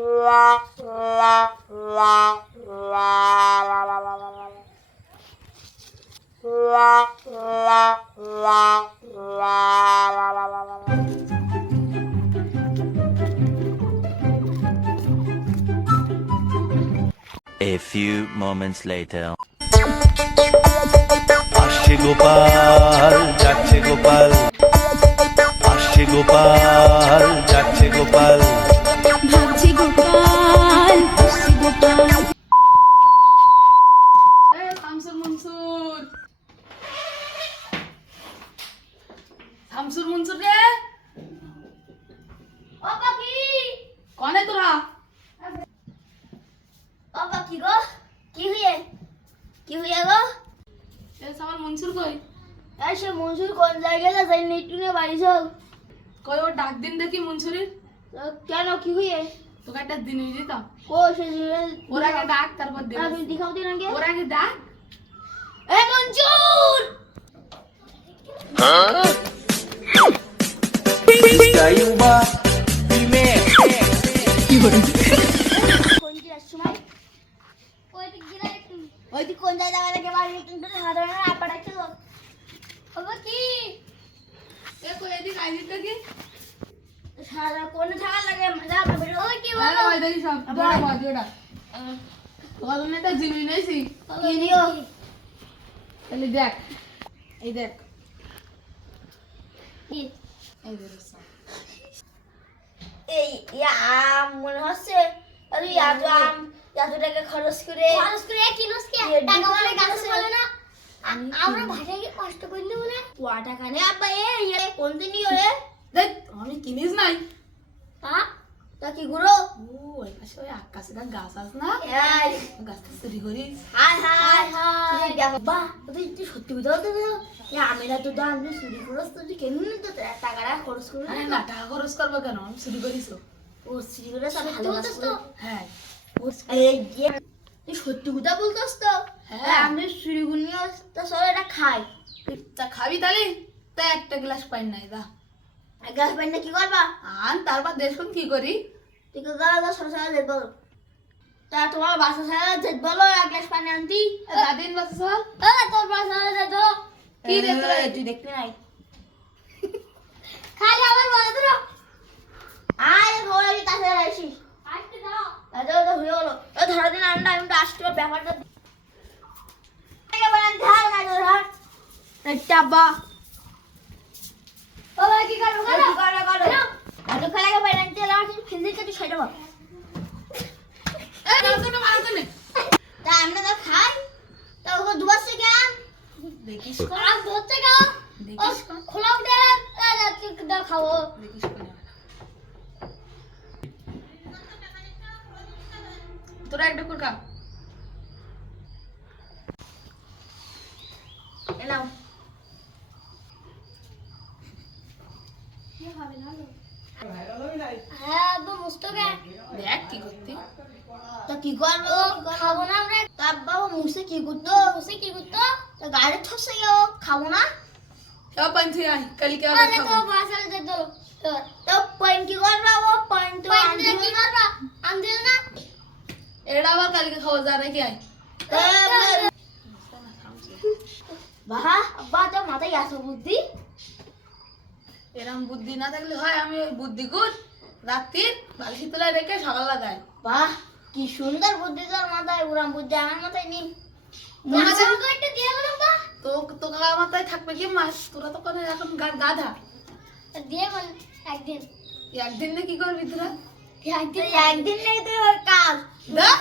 A few moments later. আসছে গোপাল যাচ্ছে গোপাল, আসছে গোপাল যাচ্ছে গোপাল, ভাবছি গোপাল আসছে গোপাল। শামসুর মনসুর, শামসুর মনসুর রে, ও পাখি, কনে তোরা? ও পাখি গো, কি হইয়া গো? আমার মনসুর কই? এই সে মনসুর কোন জায়গায় যাই নিটু নিয়ে বাড়ি যাও। কই ওর ডাক দিন দেখি মনসুরের। কেন কি হইয়ে? তোকে একটা দিন দিতাম। ও সে ওর আগে ডাক, তারপর দিন। তুমি দেখাও দিন আগে। ওর আগে ডাক। এই মনসুর, Cayuba, dime. কোন যাওয়ার সময় ওই দিক গিলা একটু ওই দিক কোন জায়গায় যাওয়ার আগে বাড়ি একটু সাধারণ আপাড়া ছিল। ও পাখি, এ কই এদিক আইদিক দেখি। সারা কোন থাকা লাগে মজা আপনি বেরো। ও কি আরে বলো? ওই দেখি সব বড় বাদিওটা। তোর জন্য একটা জিনিস নিয়েছি। কি নিও? তাহলে দেখ, এই দেখ, কি? এই দেখ সব। এই আম মনে হচ্ছে আরে এত আম এত টাকা খরচ করে কিনস কে টাকা বলে গাছ বলে না আমরা ভাষায় কষ্ট করে নেব না কোয়া টাকা নে আব্বা এ কোন দিন রে দেখ আমি কিনিস নাই। হ্যাঁ তা কি গুরু ও ওই পাশে ওই আকাশে গাছ আছে না, এই গাছটা চুরি করিস। হাই হাই হাই বাবা তুই তুই সত্যি বুঝাও তো আমরা তো দাম দিয়ে চুরি করছ তুই কেন তো টাকাটা খরচ করে আরে না, টাকা খরচ করবো কেন, আমি চুরি করিস। ও চুরি করে সব ভালো তো হ্যাঁ, এই যে তুই সত্যি কথা বলতস তো হ্যাঁ। আমি চুরিগুলো নিয়ে তো সব এটা খাই তা খাবি তাহলে? তা একটা গ্লাস পাই নাই দা গ্যাস পাই না কি করবা আন, তারপর দেখুন কি করি। তুই তো গালা দা সরসা দেখবো তা তোমার বাসা ছাড়া যেত বলো এক গ্লাস পানি আনতি দাদিন বাসা চল। তোর বাসা যেত কি রে তোরা? তুই দেখবি নাই খালি আমার বলে ধরো আয় খবর আমি কাছে আসিস আসতে দাও দাদা তো হয়ে গেলো ও ধরো দিন আন্ডা আমি তো আসতে ব্যাপারটা আগে বলেন ধার না ধর একটা বা ও ভাই কি করো করো আজ খেলাকে বাইরে আনতে লাগাছি ফিজিক্স কে তুই সেটা বল এই মারতো না। তা আমরা তো খাই তা ওকে দুবার থেকে আন দেখিস আর ধরতে গাও দেখিস খোলা উঠে দা খাবো দেখিস তোরা একটা করে খা। এলাও হ্যাঁ আব্বা মুস্তকে দেখ কি করতি। তা কি করবো খাবো না আমরা তা আব্বা মুসে কি করতো তা গাড়ি ঠসে খাবো না क्या पंथी आई कल क्या আরে তো বাসায় দে দো তো পয়েন্ট কি করবা ও পয়েন্ট তো আনতে কি করবা আনতে না एड़ा बार कल के खाओ जा रहे क्या বাহা আব্বা তো মাথায় আসো বুদ্ধি এরম বুদ্ধি না থাকলে হয় আমি ওই বুদ্ধি গুড রাত্রির বালতি তলায় রেখে সকাল লাগাই। বাহ কি সুন্দর বুদ্ধি তোর মাথায় উড়াম বুদ্ধি আমার মাথায় নেই একটু দিয়ে বলো বা তো তো কাকা মাথায় থাকবে কি মাস, তোরা তো কোনো এখন গাধা। দিয়ে বল একদিন একদিন না কি করবি তোরা? একদিন নেই তো কাজ দেখ